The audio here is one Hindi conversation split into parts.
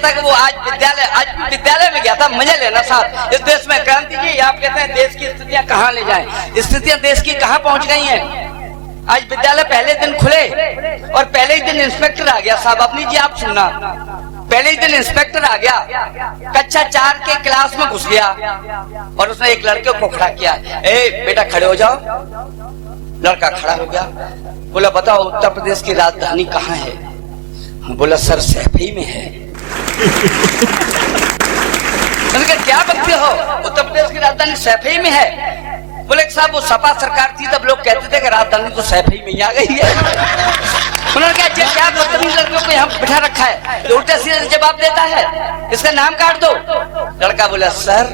था कि वो आज विद्यालय में गया था मजे लेना साहब। इस देश में क्रांति जी आप कहते हैं देश की स्थितियां कहाँ ले जाएं, स्थितियां देश की कहाँ पहुंच गई हैं। आज विद्यालय पहले दिन खुले और पहले ही दिन इंस्पेक्टर आ गया साहब। अपनी जी आप सुनना, पहले ही दिन इंस्पेक्टर आ गया, कक्षा 4 के क्लास में घुस गया और उसने एक लड़के को खड़ा किया, ए बेटा खड़े हो जाओ। लड़का खड़ा हो गया, बोला बताओ उत्तर प्रदेश की राजधानी कहाँ है? बोला सर सैफई में है। क्या बकते हो, उत्तर प्रदेश की राजधानी सैफई में है? बोले साहब वो सपा सरकार थी तब लोग कहते थे कि राजधानी तो सैफई में ही आ गई है। उन्होंने कहा क्या बदतमीज लड़कियों को यहाँ बिठा रखा है, तो उल्टा सीधा जवाब देता है, इसका नाम काट दो। लड़का बोला सर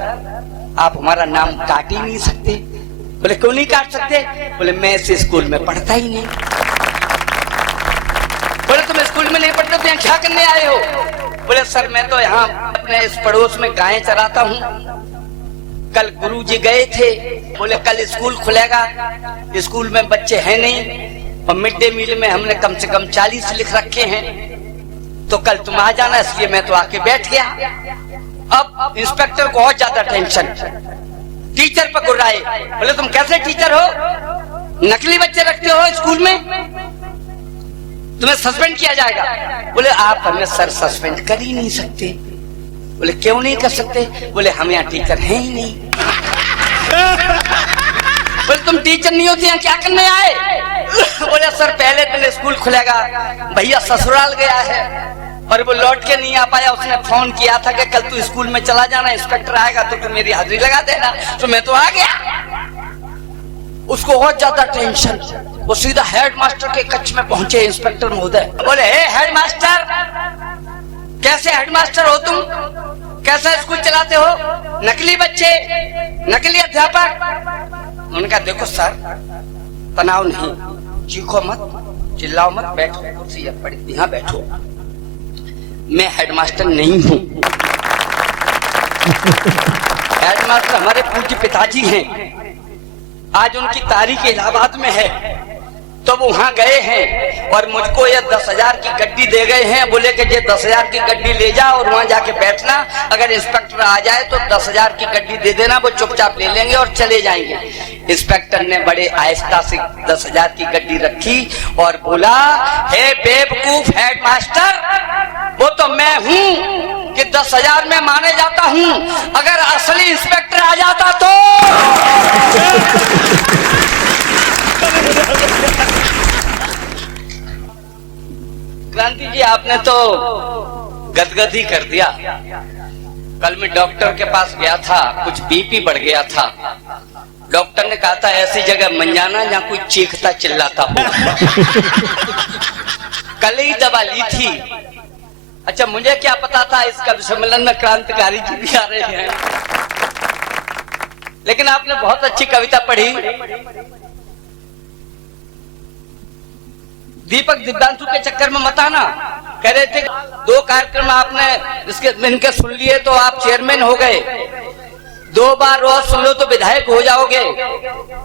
आप हमारा नाम काट ही नहीं सकते। बोले क्यों नहीं काट सकते? बोले मैं इस स्कूल में पढ़ता ही नहीं। बोले तुम स्कूल में नहीं पढ़ते तो यहाँ क्या करने आए हो? बोले सर मैं तो यहाँ अपने इस पड़ोस में गायें चराता हूँ, कल गुरुजी गए थे, बोले कल स्कूल खुलेगा, स्कूल में बच्चे हैं नहीं और मिड डे मील में हमने कम से कम 40 लिख रखे हैं, तो कल तुम आ जाना, इसलिए मैं तो आके बैठ गया। अब इंस्पेक्टर को और ज्यादा टेंशन, टीचर पर गुर्राए। बोले तुम कैसे टीचर हो, नकली बच्चे रखते हो स्कूल में, तुम्हें सस्पेंड किया जाएगा। बोले आप हमें सर सस्पेंड कर ही नहीं सकते। बोले क्यों नहीं कर सकते? बोले हम यहाँ टीचर हैं ही नहीं। बोले तुम टीचर नहीं होती यहाँ क्या करने आए? बोले सर पहले दिन स्कूल खुलेगा, भैया ससुराल गया है और वो लौट के नहीं आ पाया, उसने फोन किया था कि कल तू स्कूल में चला जाना, इंस्पेक्टर आएगा तो तू मेरी हाजिरी लगा देना, तो मैं तो आ गया। उसको और ज्यादा टेंशन, वो सीधा हेडमास्टर के कक्ष में पहुंचे इंस्पेक्टर महोदय। बोले हे हेडमास्टर, कैसे हेडमास्टर हो तुम, कैसा स्कूल चलाते हो, नकली बच्चे, नकली अध्यापक। उन्होंने कहा देखो सर तनाव नहीं, चीखो मत, चिल्लाओ मत, बैठो, कुर्सी पड़ी यहाँ बैठो, मैं हेडमास्टर नहीं हूँ। हेडमास्टर हमारे पूज्य पिताजी हैं, आज उनकी तारीख इलाहाबाद में है, तो वो वहां गए हैं और मुझको ये 10,000 की गड्डी दे गए हैं। बोले कि ये 10,000 की गड्डी ले जा और वहां जाके बैठना, अगर इंस्पेक्टर आ जाए तो 10,000 की गड्डी दे देना, वो चुपचाप ले लेंगे और चले जाएंगे। इंस्पेक्टर ने बड़े आहिस्ता से 10,000 की गड्डी रखी और बोला हे बेवकूफ हेडमास्टर, वो तो मैं हूँ कि 10,000 में माने जाता हूँ, अगर असली इंस्पेक्टर आ जाता तो। क्रांति जी आपने तो गदगद ही कर दिया। कल मैं डॉक्टर के पास गया था, कुछ बीपी बढ़ गया था, डॉक्टर ने कहा था ऐसी जगह मन जाना जहाँ कोई चीखता चिल्लाता हो। कल ही दवा ली थी। अच्छा मुझे क्या पता था इस कवि सम्मेलन में क्रांतिकारी जी भी आ रहे हैं, लेकिन आपने बहुत अच्छी कविता पढ़ी। दीपक दिव्यांशु के चक्कर में मत आना, कह रहे थे 2 कार्यक्रम आपने इनके सुन लिए तो आप चेयरमैन हो गए, 2 बार रोज सुन लो तो विधायक हो जाओगे।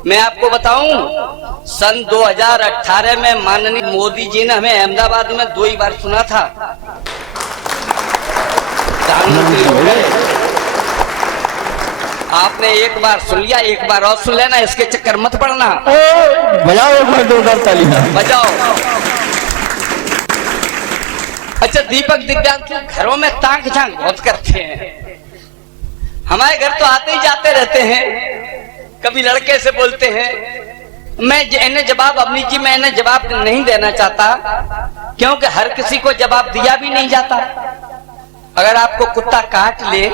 मैं आपको बताऊं सन 2018 में माननीय मोदी जी ने हमें अहमदाबाद में 2 ही बार सुना था, प्रधानमंत्री हो गए। आपने 1 बार सुन लिया, 1 बार और सुन लेना, इसके चक्कर मत पड़ना। बजाओ एक बार 2 तालियां बजाओ। अच्छा दीपक दिव्यांशु घरों में ताक झांक बहुत करते हैं, हमारे घर तो आते ही जाते रहते हैं, कभी लड़के से बोलते हैं। मैं इन्हें जवाब अवनी जी मैं इन्हें जवाब नहीं देना चाहता, क्योंकि हर किसी को जवाब दिया भी नहीं जाता। अगर आपको कुत्ता काट ले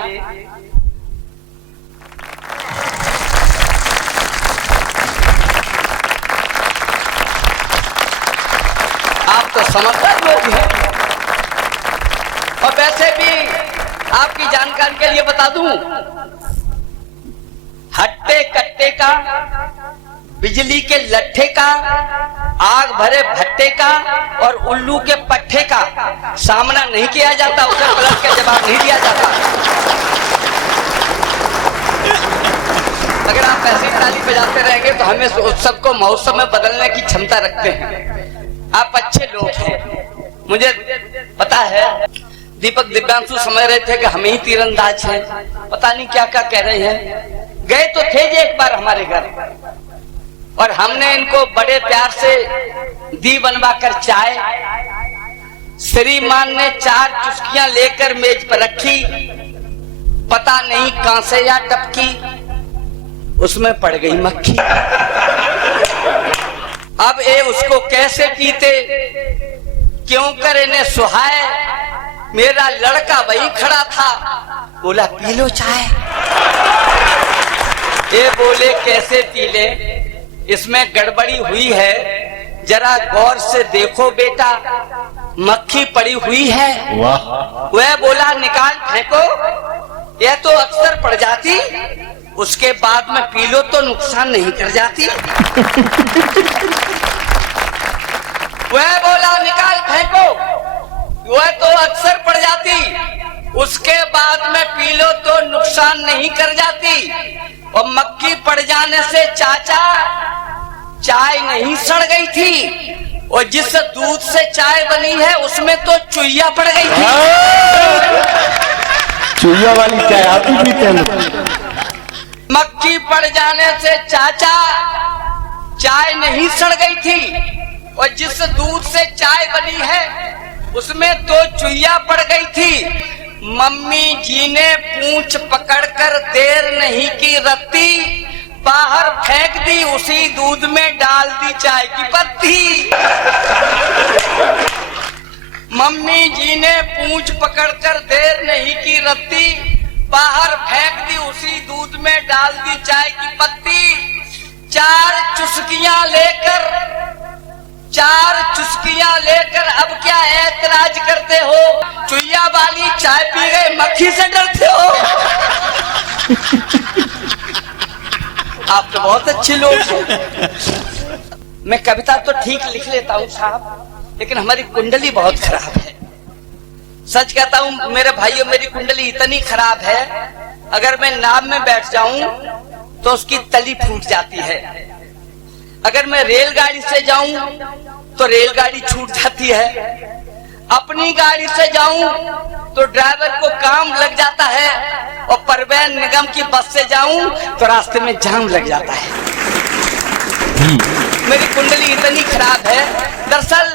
आप तो समझदार लोग हैं। और वैसे भी आपकी जानकारी के लिए बता दूं, हट्टे कट्टे का, बिजली के लट्ठे का, आग भरे भट्टे का और उल्लू के पट्टे का सामना नहीं किया जाता, उसे पलट के जवाब नहीं दिया जाता। अगर आप ऐसी ताली बजाते रहेंगे तो हमें उत्सव को महोत्सव में बदलने की क्षमता रखते हैं। आप अच्छे लोग हैं, मुझे पता है। दीपक दिव्यांशु समझ रहे थे कि हम ही तीरंदाज हैं, पता नहीं क्या क्या कह रहे हैं। गए तो थे जी एक बार हमारे घर, और हमने इनको बड़े प्यार से दी बनवा कर चाय। श्रीमान ने 4 चुस्कियां लेकर मेज पर रखी, पता नहीं कहां से या टपकी, उसमें पड़ गई मक्खी। अब ये उसको कैसे पीते, क्यों कर इन्हें सुहाए। मेरा लड़का वही खड़ा था, बोला पी लो चाय। ये बोले कैसे पी ले, इसमें गड़बड़ी हुई है, जरा गौर से देखो बेटा, मक्खी पड़ी हुई है। वह बोला निकाल फेंको, यह तो अक्सर पड़ जाती, उसके बाद में पी लो तो नुकसान नहीं कर जाती। वह बोला निकाल फेंको, वह तो अक्सर पड़ जाती, उसके बाद में पी लो तो नुकसान नहीं कर जाती। और मक्खी पड़ जाने से चाचा चाय नहीं सड़ गई थी, और जिस दूध से चाय बनी है उसमें तो चुईया पड़ गई थी। चुईया वाली चाय आप ही पीते हैं? मक्खी पड़ जाने से चाचा चाय नहीं सड़ गई थी, और जिस दूध से चाय बनी है उसमें तो चुईया पड़ गई थी। मम्मी जी ने पूंछ पकड़कर देर नहीं की रत्ती, बाहर फेंक दी, उसी दूध में डाल दी चाय की पत्ती। मम्मी जी ने पूंछ पकड़कर देर नहीं की रत्ती, बाहर फेंक दी, उसी दूध में डाल दी चाय की पत्ती। 4 चुस्कियां लेकर अब क्या ऐतराज करते हो, चुईया वाली चाय पी गए मक्खी से डरते हो। आप तो बहुत अच्छे लोग हैं। मैं कविता तो ठीक लिख लेता हूँ साहब, लेकिन हमारी कुंडली बहुत खराब है। सच कहता हूँ मेरे भाइयों, मेरी कुंडली इतनी खराब है, अगर मैं नाव में बैठ जाऊं तो उसकी तली फूट जाती है। अगर मैं रेलगाड़ी से जाऊं तो रेलगाड़ी छूट जाती है। अपनी गाड़ी से जाऊं तो ड्राइवर को काम लग जाता है, और परिवहन निगम की बस से जाऊं तो रास्ते में जाम लग जाता है। मेरी कुंडली इतनी खराब है। दरअसल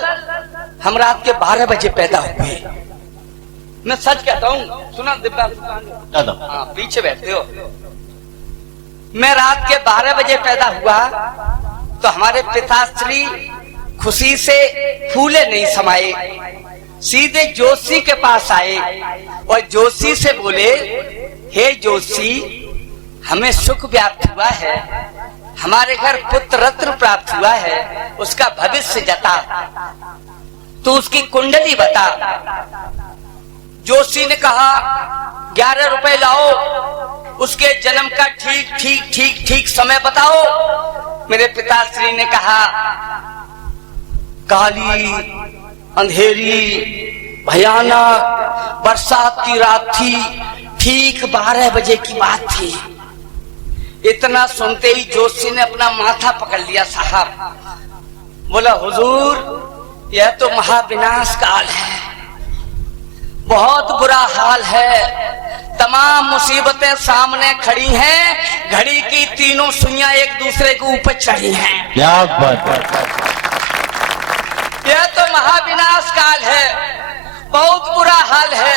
हम रात के 12 बजे पैदा हुए। मैं सच कहता हूँ, सुना दिव्यांशु? हाँ, पीछे बैठते हो। मैं रात के 12 बजे पैदा हुआ तो हमारे पिताश्री खुशी से फूले नहीं समाये, सीधे जोशी के पास आए और जोशी से बोले, हे जोशी, हमें सुख व्याप्त हुआ है, हमारे घर पुत्र रत्न प्राप्त हुआ है, उसका भविष्य जता, तो उसकी कुंडली बता। जोशी ने कहा 11 रुपए लाओ, उसके जन्म का ठीक समय बताओ। मेरे पिताश्री ने कहा काली अंधेरी भयानक बरसात की रात थी, ठीक 12 बजे की बात थी। इतना सुनते ही जोशी ने अपना माथा पकड़ लिया साहब। बोला हुजूर, यह तो महाविनाश काल है, बहुत बुरा हाल है, तमाम मुसीबतें सामने खड़ी हैं, घड़ी की तीनों सुइयां एक दूसरे के ऊपर चढ़ी हैं। क्या बात। यह तो महाविनाश काल है, बहुत बुरा हाल है,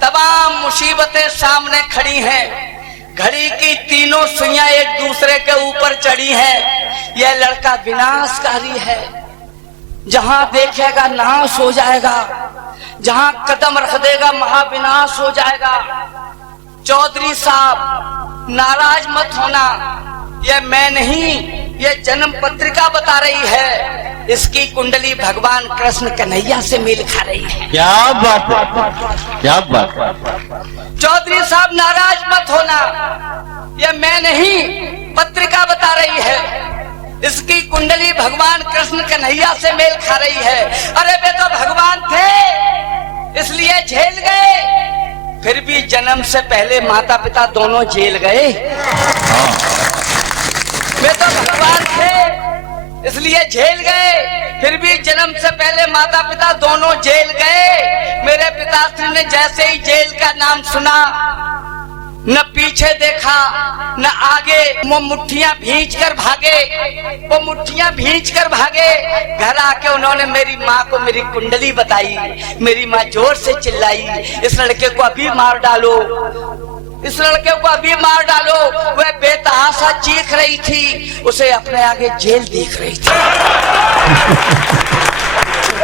तमाम मुसीबतें सामने खड़ी हैं, घड़ी की तीनों सुइयां एक दूसरे के ऊपर चढ़ी हैं। यह लड़का विनाशकारी है, जहां देखेगा नाश हो जाएगा, जहां कदम रख देगा महाविनाश हो जाएगा। चौधरी साहब नाराज मत होना, यह मैं नहीं, यह जन्म पत्रिका बता रही है, इसकी कुंडली भगवान कृष्ण कन्हैया से मेल खा रही है। क्या बात है, क्या बात। चौधरी साहब नाराज मत होना, यह मैं नहीं, पत्रिका बता रही है, इसकी कुंडली भगवान कृष्ण कन्हैया से मेल खा रही है। अरे वे तो भगवान थे इसलिए झेल गए, फिर भी जन्म से पहले माता पिता दोनों जेल गए। वे तो भगवान थे इसलिए झेल गए, फिर भी जन्म से पहले माता पिता दोनों जेल गए। मेरे पिताश्री ने जैसे ही जेल का नाम सुना, न पीछे देखा न आगे, वो मुट्ठियां भींच कर भागे, वो मुट्ठियां भींच कर भागे। घर आके उन्होंने मेरी माँ को मेरी कुंडली बताई। मेरी माँ जोर से चिल्लाई, इस लड़के को अभी मार डालो, इस लड़के को अभी मार डालो। वह बेतहाशा चीख रही थी, उसे अपने आगे जेल दिख रही थी,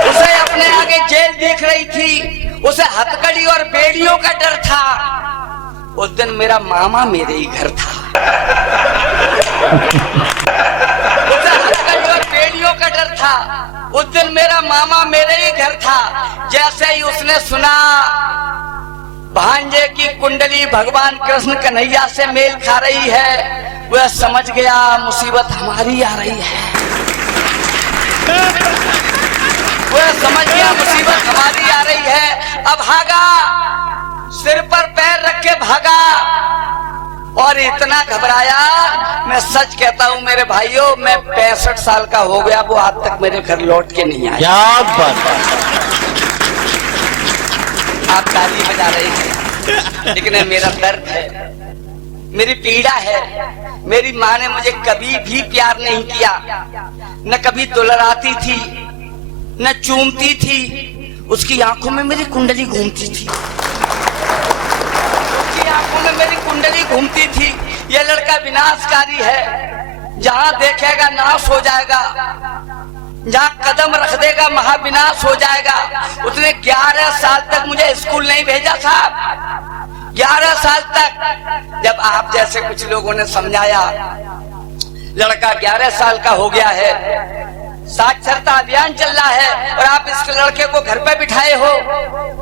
उसे अपने आगे जेल दिख रही थी। उसे हथकड़ी और बेड़ियों का डर था। उस दिन मेरा मामा मेरे ही घर था। उसे हथकड़ी और बेड़ियों का डर था। उस दिन मेरा मामा मेरे ही घर था। जैसे ही उसने सुना भांजे की कुंडली भगवान कृष्ण कन्हैया से मेल खा रही है, वह समझ गया मुसीबत हमारी आ रही है। वह समझ गया मुसीबत हमारी आ रही है। अब भागा, सिर पर पैर रख के भागा और इतना घबराया। मैं सच कहता हूँ मेरे भाइयों, मैं 65 साल का हो गया, वो आज तक मेरे घर लौट के नहीं आया। क्या बात। आप ताली बजा रहे हैं, लेकिन मेरा दर्द है, मेरी पीड़ा है। मेरी माँ ने मुझे कभी भी प्यार नहीं किया, न कभी दुलराती थी, न चूमती थी। उसकी आंखों में मेरी कुंडली घूमती थी, उसकी आंखों में मेरी कुंडली घूमती थी। यह लड़का विनाशकारी है, जहां देखेगा नाश हो जाएगा, जहां कदम रख देगा महाविनाश हो जाएगा। उसने 11 साल तक मुझे स्कूल नहीं भेजा साहब, 11 साल तक। जब आप जैसे कुछ लोगों ने समझाया, लड़का 11 साल का हो गया है, साक्षरता अभियान चल रहा है और आप इस लड़के को घर पे बिठाए हो,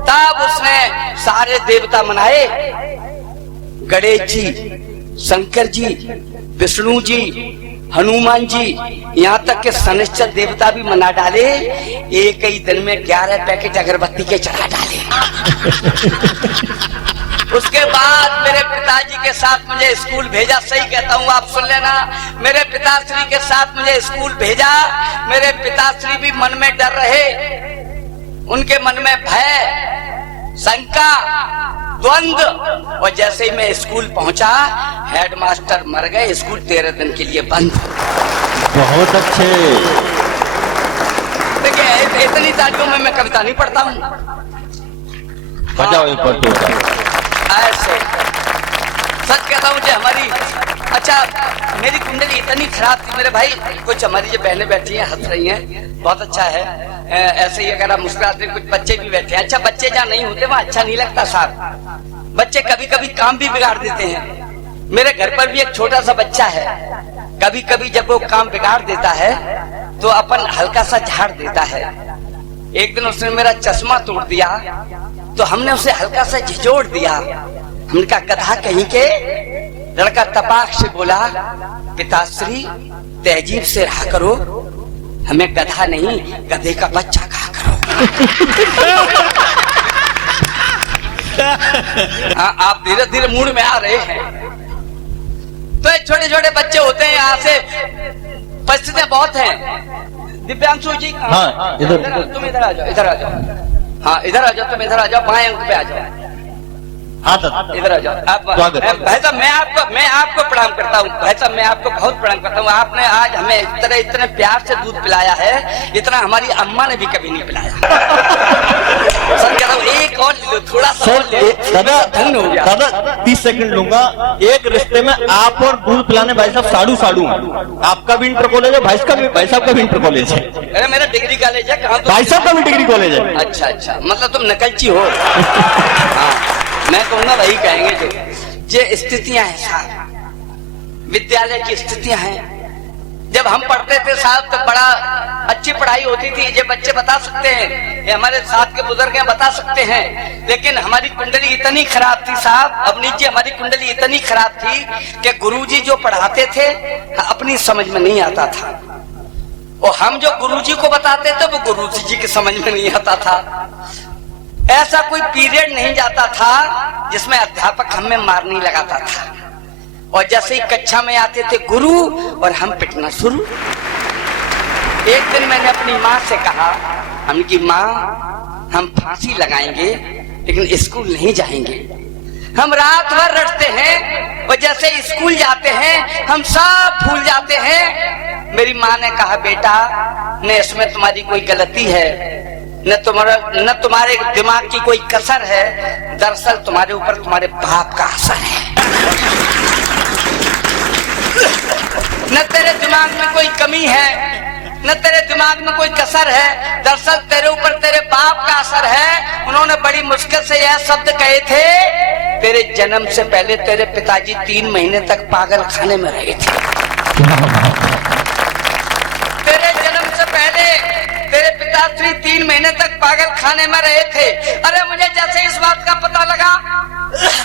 तब उसने सारे देवता मनाए, गणेश जी, शंकर जी, विष्णु जी, हनुमान जी, यहाँ तक के शनिश्चर देवता भी मना डाले। एक ही दिन में 11 पैकेट अगरबत्ती के चढ़ा डाले। उसके बाद मेरे पिताजी के साथ मुझे स्कूल भेजा। सही कहता हूँ, आप सुन लेना। मेरे पिताश्री के साथ मुझे स्कूल भेजा। मेरे पिताश्री भी मन में डर रहे, उनके मन में भय, शंका, द्वंद्व। और जैसे ही मैं स्कूल पहुंचा, हेडमास्टर मर गए, स्कूल 13 दिन के लिए बंद। बहुत अच्छे। देखिए, इतनी तालियों में मैं कविता नहीं पढ़ता हूँ। बजाओ एक बार तो। ऐसे सच कहता हूँ कि हमारी, अच्छा मेरी कुंडली इतनी खराब थी मेरे भाई। कुछ हमारी जो बहनें बैठी हैं हंस रही हैं, बहुत अच्छा है। ऐसे ही अगर आप मुस्कुराते, कुछ बच्चे भी बैठे हैं। अच्छा, बच्चे जहाँ नहीं होते वहाँ अच्छा नहीं लगता साहब। बच्चे कभी कभी काम भी बिगाड़ देते हैं। मेरे घर पर भी एक छोटा सा बच्चा है, कभी कभी जब वो काम बिगाड़ देता है तो अपन हल्का सा झाड़ देता है। एक दिन उसने मेरा चश्मा तोड़ दिया तो हमने उसे हल्का सा झिझोड़ दिया। हमने कहा गधा कहीं के। लड़का तपाक से बोला, पिताश्री तहजीब से रहा करो, हमें गधा नहीं गधे का बच्चा कहा करो। आप धीरे धीरे मूड में आ रहे हैं। तो छोटे छोटे बच्चे होते हैं, यहाँ से परिस्थितियां बहुत हैं। दिव्यांशु जी, हाँ, इधर तुम इधर आ जाओ, इधर आ जाओ। हाँ इधर आ जाओ, तुम इधर आ जाओ, बाएं अंक पे आ जाओ। हाँ इधर आ जाओ आप। भाई साहब मैं आपको प्रणाम करता हूँ। भाई साहब मैं आपको बहुत प्रणाम करता हूँ। आपने आज हमें इतने प्यार से दूध पिलाया है, इतना हमारी अम्मा ने भी कभी नहीं पिलाया। सर कह रहा हूँ, एक और थोड़ा सा दादा, धन्य हो गया। दादा 30 सेकंड लूंगा। एक रिश्ते में आप और दूध पिलाने भाई साहब साड़ू साड़ू। आपका भी इंटर कॉलेज है, भाई साहब का भी इंटर कॉलेज है। अरे मेरा डिग्री कॉलेज है। कहाँ? भाई साहब का भी डिग्री कॉलेज है। अच्छा अच्छा, मतलब तुम नकलची हो। हाँ, मैं कहूँगा वही कहेंगे। जो स्थितियां हैं साहब, विद्यालय की स्थितियां हैं। जब हम पढ़ते थे साहब तो बड़ा अच्छी पढ़ाई होती थी। ये बच्चे बता सकते हैं, ये हमारे साथ के बुजुर्ग हैं, बता सकते हैं। लेकिन हमारी कुंडली इतनी खराब थी साहब, अवनीत जी, हमारी कुंडली इतनी खराब थी कि गुरुजी जो पढ़ाते थे अपनी समझ में नहीं आता था, और हम जो गुरुजी को बताते थे वो गुरुजी जी की समझ में नहीं आता था। ऐसा कोई पीरियड नहीं जाता था जिसमें अध्यापक हमें मारने लगाता था। और जैसे ही कक्षा में आते थे गुरु और हम पिटना शुरू। एक दिन मैंने अपनी माँ से कहा, हमने की माँ हम फांसी लगाएंगे लेकिन स्कूल नहीं जाएंगे। हम रात भर रटते हैं और जैसे स्कूल जाते हैं हम सब भूल जाते हैं। मेरी माँ ने कहा, बेटा न इसमें तुम्हारी कोई गलती है, न तुम्हारे दिमाग की कोई कसर है, दरअसल तुम्हारे ऊपर तुम्हारे बाप का असर है। न तेरे दिमाग में कोई कमी है, न तेरे दिमाग में कोई कसर है, दरअसल तेरे ऊपर तेरे बाप का असर है। उन्होंने बड़ी मुश्किल से यह शब्द कहे थे, तेरे जन्म से पहले तेरे पिताजी 3 महीने तक पागल खाने में रहे थे। तेरे जन्म से पहले तेरे पिताश्री 3 महीने तक पागल खाने में रहे थे। अरे मुझे जैसे इस बात का पता लगा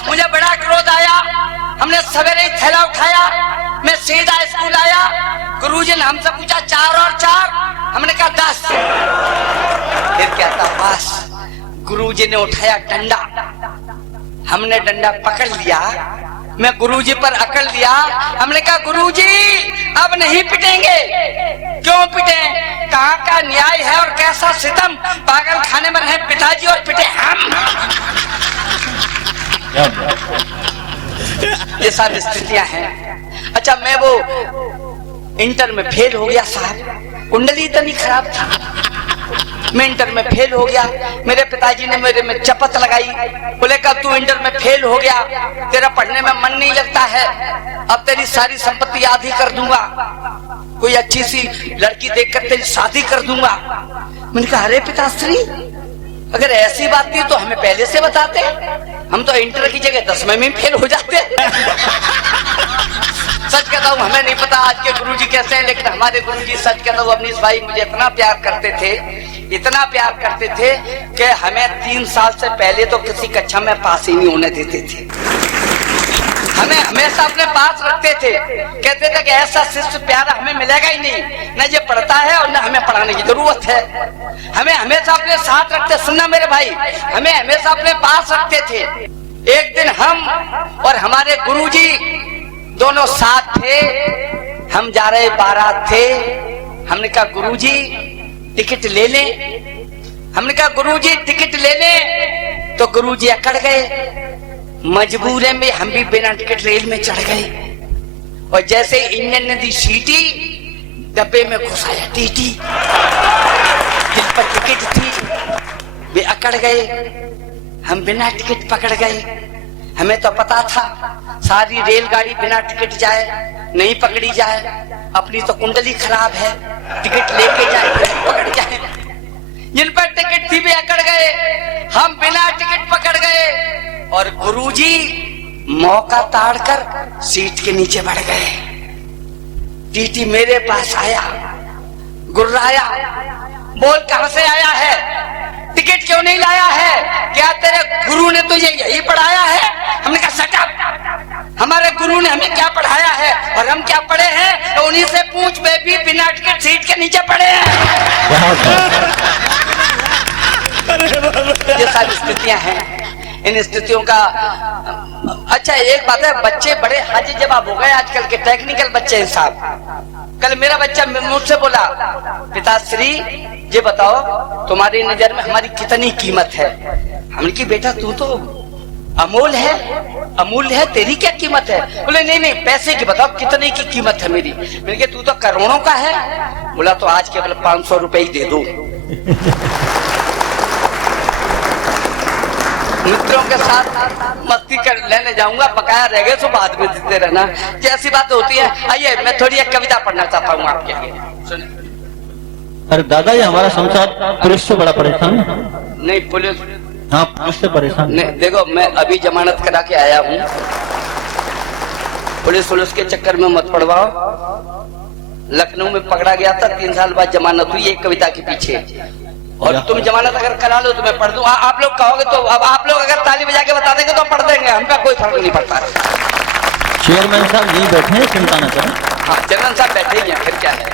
मुझे बड़ा क्रोध आया। हमने सवेरे ही थैला उठाया, मैं सीधा स्कूल आया। गुरुजी ने हमसे पूछा 4 और 4, हमने कहा 10। फिर क्या था बस। गुरुजी ने उठाया डंडा, हमने डंडा पकड़ लिया, मैं गुरुजी पर अकड़ लिया। हमने कहा गुरुजी अब नहीं पिटेंगे। क्यों पिटे? कहाँ का न्याय है और कैसा सितम, पागल खाने में रहे पिताजी और पिटे हम। ये सारी स्थितियां हैं। अच्छा मैं वो इंटर में फेल हो गया साहब, कुंडली इतनी खराब थी। मैं इंटर में फेल हो गया, मेरे पिताजी ने मेरे में चपत लगाई, बोले कब तू इंटर में फेल हो गया, तेरा पढ़ने में मन नहीं लगता है, अब तेरी सारी संपत्ति आधी कर दूंगा, कोई अच्छी सी लड़की देखकर तेरी शादी कर दूंगा। मैंने कहा अरे पिताश्री अगर ऐसी बात थी तो हमें पहले से बताते, हम तो इंटर की जगह 10वीं में फेल हो जाते। सच कहता हूँ हमें नहीं पता आज के गुरुजी कैसे हैं, लेकिन हमारे गुरुजी सच कहता हूँ अवनीश भाई मुझे इतना प्यार करते थे, इतना प्यार करते थे कि हमें 3 साल से पहले तो किसी कक्षा में पास ही नहीं होने देते थे। हमें हमेशा अपने पास रखते थे, कहते थे कि ऐसा शिष्य प्यारा हमें मिलेगा ही नहीं, न ये पढ़ता है और न हमें पढ़ाने की जरूरत है। हमें हमेशा अपने साथ रखते, सुनना मेरे भाई, हमें हमेशा अपने पास रखते थे। एक दिन हम और हमारे गुरुजी दोनों साथ थे, हम जा रहे बारात थे। हमने कहा गुरुजी टिकट ले ले, हमने कहा गुरुजी टिकट ले ले, तो गुरुजी अकड़ गए। मजबूरी में हम भी बिना टिकट रेल में चढ़ गए और जैसे इंजन ने दी सीटी, डब्बे में घुसाया टीटी, जिन पर टिकट थी वे अकड़ गए, हम बिना टिकट पकड़ गए। हमें तो पता था सारी रेलगाड़ी बिना टिकट जाए नहीं पकड़ी जाए, अपनी तो कुंडली खराब है, टिकट लेके जाए पकड़ जाए। जिन पर टिकट थी वे अकड़ गए, हम बिना टिकट पकड़ गए और गुरुजी मौका ताड़कर सीट के नीचे बढ़ गए। टीटी मेरे पास आया, गुर्राया, बोल कहां से आया है, टिकट क्यों नहीं लाया है, क्या तेरे गुरु ने तुझे यही पढ़ाया है? हमने कहा शट अप, हमारे गुरु ने हमें क्या पढ़ाया है और हम क्या पढ़े हैं, तो उन्हीं से पूछ, बेबी बिना टिकट सीट के नीचे पढ़े हैं। ये सारी स्थितियां हैं, इन स्थितियों का। अच्छा एक बात है, बच्चे बड़े हाजी जवाब हो गए आजकल के, टेक्निकल बच्चे हैं साहब। कल मेरा बच्चा मुझसे बोला, पिताश्री ये बताओ तुम्हारी नजर में हमारी कितनी कीमत है? हमने की बेटा तू तो अमूल है, अमूल्य है, तेरी क्या कीमत है? बोले नहीं नहीं पैसे की बताओ कितने की कीमत है मेरी। मैंने कहा तू तो करोड़ों का है। बोला तो आज केवल 500 रुपए ही दे दो। मित्रों के साथ मस्ती कर लेने जाऊंगा, बकाया रह गए तो बाद में देते रहना, जैसी बात होती है। आइए मैं थोड़ी एक कविता पढ़ना चाहता हूँ आपके लिए, सुनिए। अरे दादा ये हमारा संसार पुलिस से बड़ा परेशान है। नहीं पुलिस, हाँ पुलिस से परेशान नहीं देखो मैं अभी जमानत करा के आया हूँ, पुलिस के चक्कर में मत पड़वाओ। लखनऊ में पकड़ा गया था, 3 साल बाद जमानत हुई एक कविता के पीछे, और तुम जमानत अगर करा लो तो मैं पढ़ दूं। आप लोग कहोगे तो अब आप लोग अगर ताली बजा के बता देंगे तो पढ़ देंगे, हम पे कोई फर्क नहीं पड़ता। चेयरमैन साहब नहीं बैठे हैं, चिंता न करें। हाँ चेयरमैन साहब बैठे ही हैं, फिर क्या है,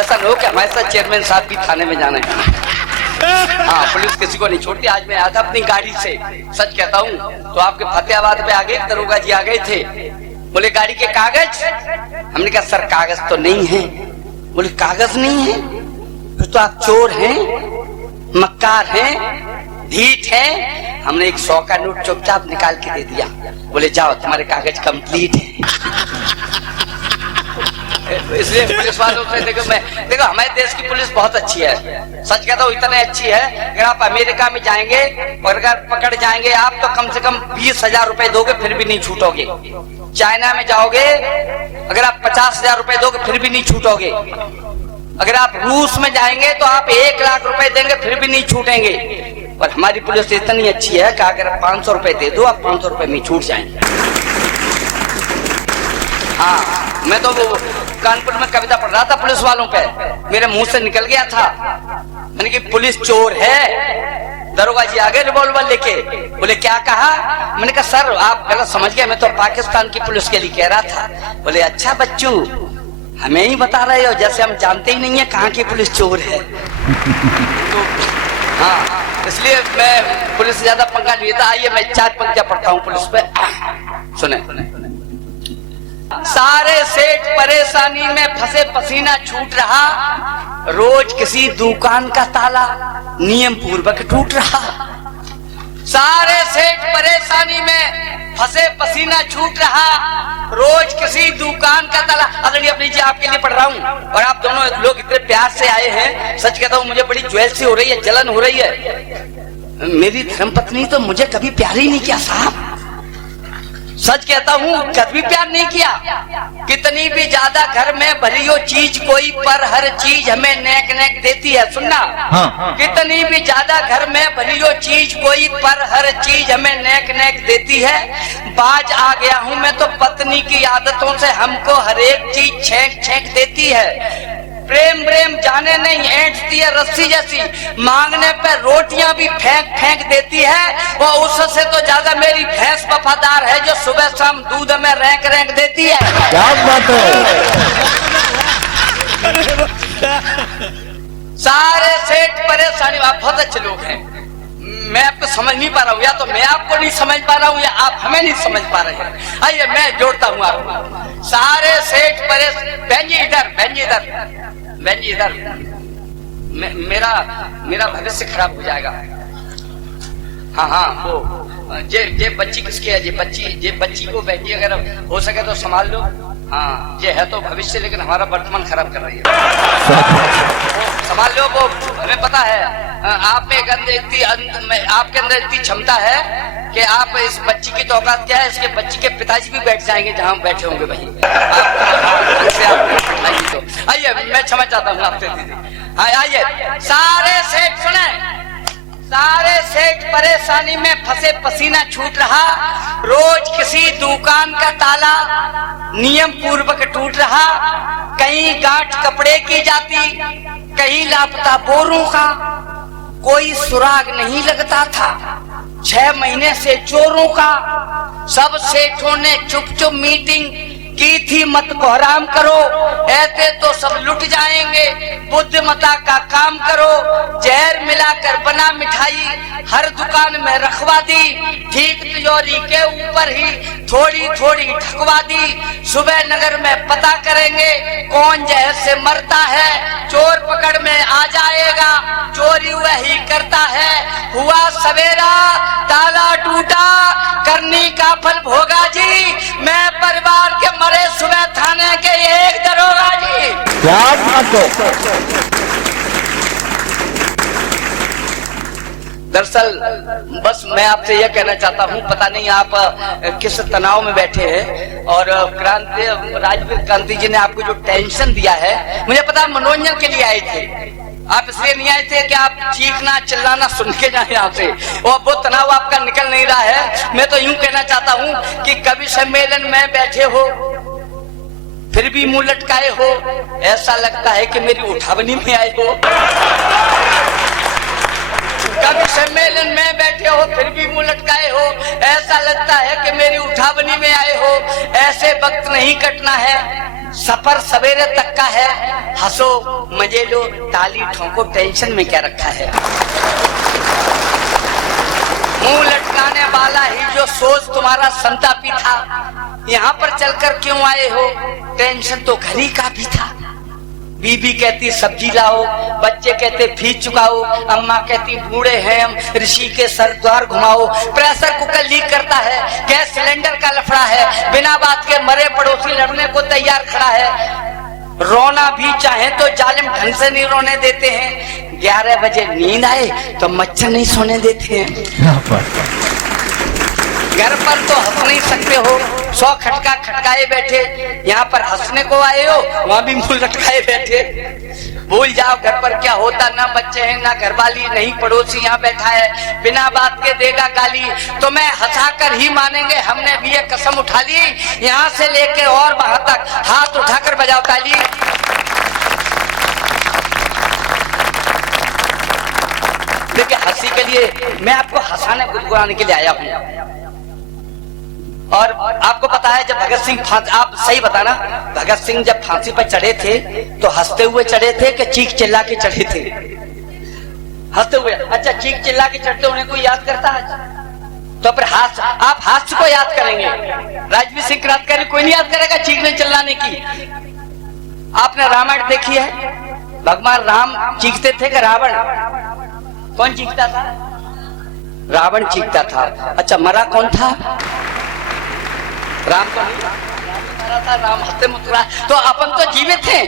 ऐसा न हो कि हमारे साथ चेयरमैन साहब भी थाने में जाना है। हाँ पुलिस किसी को नहीं छोड़ती। आज मैं आया था अपनी गाड़ी से, सच कहता हूँ, तो आपके फतेहाबाद पे आ गए, दरोगा जी आ गए थे, बोले गाड़ी के कागज? हमने कहा सर कागज तो नहीं है। बोले कागज नहीं है? फिर तो आप चोर हैं, मक्कार हैं, ढीठ हैं। हमने एक 100 का नोट चुपचाप निकाल के दे दिया, बोले जाओ तुम्हारे कागज कंप्लीट है। इसलिए पुलिस वालों से देखो हमारे देश की पुलिस बहुत अच्छी है, सच कहता हूँ इतनी अच्छी है। अगर आप अमेरिका में जाएंगे और अगर पकड़ जाएंगे आप तो कम से कम 20,000 रुपए दोगे फिर भी नहीं छूटोगे। चाइना में जाओगे अगर आप 50,000 रुपए दोगे फिर भी नहीं छूटोगे। अगर आप रूस में जाएंगे तो आप 1 लाख रुपए देंगे फिर भी नहीं छूटेंगे। और हमारी पुलिस इतनी अच्छी है कि अगर 500 रुपए दे दो आप 500 रुपए में छूट जाएंगे। हाँ, मैं तो वो कानपुर में कविता पढ़ रहा था पुलिस वालों पे, मेरे मुंह से निकल गया था, मैंने कि पुलिस चोर है। दरोगा जी आगे रिवॉल्वर लेके बोले क्या कहा? मैंने कहा सर आप गलत समझ गए, मैं तो पाकिस्तान की पुलिस के लिए कह रहा था। बोले अच्छा बच्चू, हमें ही बता रहे हो जैसे हम जानते ही नहीं है कहाँ की पुलिस चोर है। तो हाँ, इसलिए मैं पुलिस से ज्यादा पंगा नहीं लेता। आइए मैं 4 पंक्तियां पढ़ता हूँ पुलिस पे, सुने। सारे सेठ परेशानी में फंसे, पसीना छूट रहा, रोज किसी दुकान का ताला नियम पूर्वक टूट रहा। सारे सेठ परेशानी में फंसे, पसीना छूट रहा, रोज किसी दुकान का ताला। आदरणीय अपनी जी आपके लिए पढ़ रहा हूँ और आप दोनों लोग इतने प्यार से आए हैं, सच कहता हूँ मुझे बड़ी ज्वेल सी हो रही है, जलन हो रही है। मेरी धर्मपत्नी तो मुझे कभी प्यार ही नहीं किया साहब, सच कहता हूँ कभी प्यार नहीं किया। कितनी भी ज्यादा घर में भरी हो चीज कोई, पर हर चीज हमें नेक नेक देती है। सुनना, हाँ। कितनी भी ज्यादा घर में भरी हो चीज कोई, पर हर चीज हमें नेक नेक देती है। बाज आ गया हूँ मैं तो पत्नी की आदतों से, हमको हर एक चीज छेंक छेंक देती है। प्रेम प्रेम जाने नहीं ऐंठती है रस्सी जैसी, मांगने पे रोटियां भी फेंक फेंक देती है। वो उससे तो ज्यादा मेरी भैंस वफादार है जो सुबह शाम दूध में रैंक रैंक देती है। क्या बात है। सारे सेठ परेशानी, आप बहुत अच्छे लोग हैं, मैं आपको समझ नहीं पा रहा हूँ, या तो मैं आपको नहीं समझ पा रहा हूँ या आप हमें नहीं समझ पा रहे हैं। आइए मैं जोड़ता हूँ आपको। सारे सेठ परेशान, बहन जी इधर, बहन जी इधर, बहन जी इधर, मेरा भविष्य खराब हो जाएगा। हाँ हाँ, वो जे बच्ची किसकी है? जे बच्ची को बहन जी अगर हो सके तो संभाल लो। हाँ, ये है तो भविष्य, लेकिन हमारा वर्तमान खराब कर रही है। संभाल लो, वो हमें पता है आप में आपके अंदर इतनी क्षमता है कि आप इस बच्ची की तो औकात क्या है, इसके बच्ची के पिताजी भी बैठ जाएंगे जहाँ हम बैठे होंगे वहीं। तो आइए मैं क्षमा चाहता हूँ आपसे दीदी। आइए सारे सेठ सुने, सारे सेठ परेशानी में फंसे, पसीना छूट रहा, रोज किसी दुकान का ताला नियम पूर्वक टूट रहा। कहीं गांठ कपड़े की जाती, कहीं लापता बोरों का, कोई सुराग नहीं लगता था। 6 महीने से चोरों का, सब सेठों ने चुप चुप मीटिंग की थी, मत कोहराम करो, ऐसे तो सब लुट जाएंगे, बुद्धिमता का काम करो। जहर मिलाकर बना मिठाई, हर दुकान में रखवा दी, ठीक तिजोरी के ऊपर ही थोड़ी थोड़ी ढकवा दी। सुबह नगर में पता करेंगे कौन जहर से मरता है, चोर पकड़ में आ जाएगा, चोरी वही करता है। हुआ सवेरा, ताला टूटा, करनी का फल भोगा जी, मैं परिवार के मरे सुबह थाने के एक दरोगा जी। क्या बात है। दरअसल बस मैं आपसे यह कहना चाहता हूँ, पता नहीं आप किस तनाव में बैठे हैं और राजवीर क्रांति जी ने आपको जो टेंशन दिया है, मुझे पता है मनोरंजन के लिए आए थे आप, इसलिए नहीं आए थे कि आप चीखना चिल्लाना सुन के जाए यहाँ से, और वो तनाव आपका निकल नहीं रहा है। मैं तो यूं कहना चाहता हूँ कि कवि सम्मेलन में बैठे हो फिर भी मुंह लटकाए हो, ऐसा लगता है कि मेरी उठावनी में आए हो। कवि सम्मेलन में बैठे हो फिर भी मुंह लटकाए हो, ऐसा लगता है कि मेरी उठावनी में आए हो। ऐसे वक्त नहीं कटना है, सफर सवेरे तक का है, हंसो मजे लो, ताली ठोको, टेंशन में क्या रखा है। मुंह लटकाने वाला ही जो सोच तुम्हारा संतापी था, यहाँ पर चलकर क्यों आए हो, टेंशन तो घर ही का भी था। बीबी कहती सब्जी लाओ, बच्चे कहते फीस चुकाओ, अम्मा कहती बूढ़े हैं हम ऋषि के सर द्वार घुमाओ, प्रेशर कुकर लीक करता है, गैस सिलेंडर का लफड़ा है, बिना बात के मरे पड़ोसी लड़ने को तैयार खड़ा है, रोना भी चाहे तो जालिम ढंग से नहीं रोने देते हैं, 11 बजे नींद आए तो मच्छर नहीं सोने देते हैं, घर पर तो हंस नहीं सकते हो, 100 खटका खटकाए बैठे, यहाँ पर हंसने को आए हो वहां भी मुंह लटकाए बैठे। भूल जाओ घर पर क्या होता, ना बच्चे हैं ना घरवाली, नहीं पड़ोसी यहाँ बैठा है बिना बात के देगा गाली, तो मैं हंसाकर ही मानेंगे हमने भी ये कसम उठा ली, यहाँ से लेके और वहां तक हाथ उठाकर बजाओ ताली। देखिए हंसी के लिए मैं आपको हंसाने गुदगुदाने के लिए आया हूँ। और आपको पता है जब भगत सिंह आप सही बताना, भगत सिंह जब फांसी पर चढ़े थे तो हंसते हुए चढ़े थे कि चीख चिल्ला के चढ़े थे? हंसते हुए। अच्छा, चीख चिल्ला के चढ़ते उन्हें कोई याद करता है? तो फिर आप हास्य को याद करेंगे, राजवीर सिंह क्रांतिकारी कोई नहीं याद करेगा चीखने चिल्लाने की। आपने रामायण देखी है, भगवान राम चीखते थे कि रावण? कौन चीखता था? रावण चीखता था। अच्छा, मरा कौन था? राम तो मरा था, राम हंसते मुस्कुरा। तो अपन तो जीवित हैं,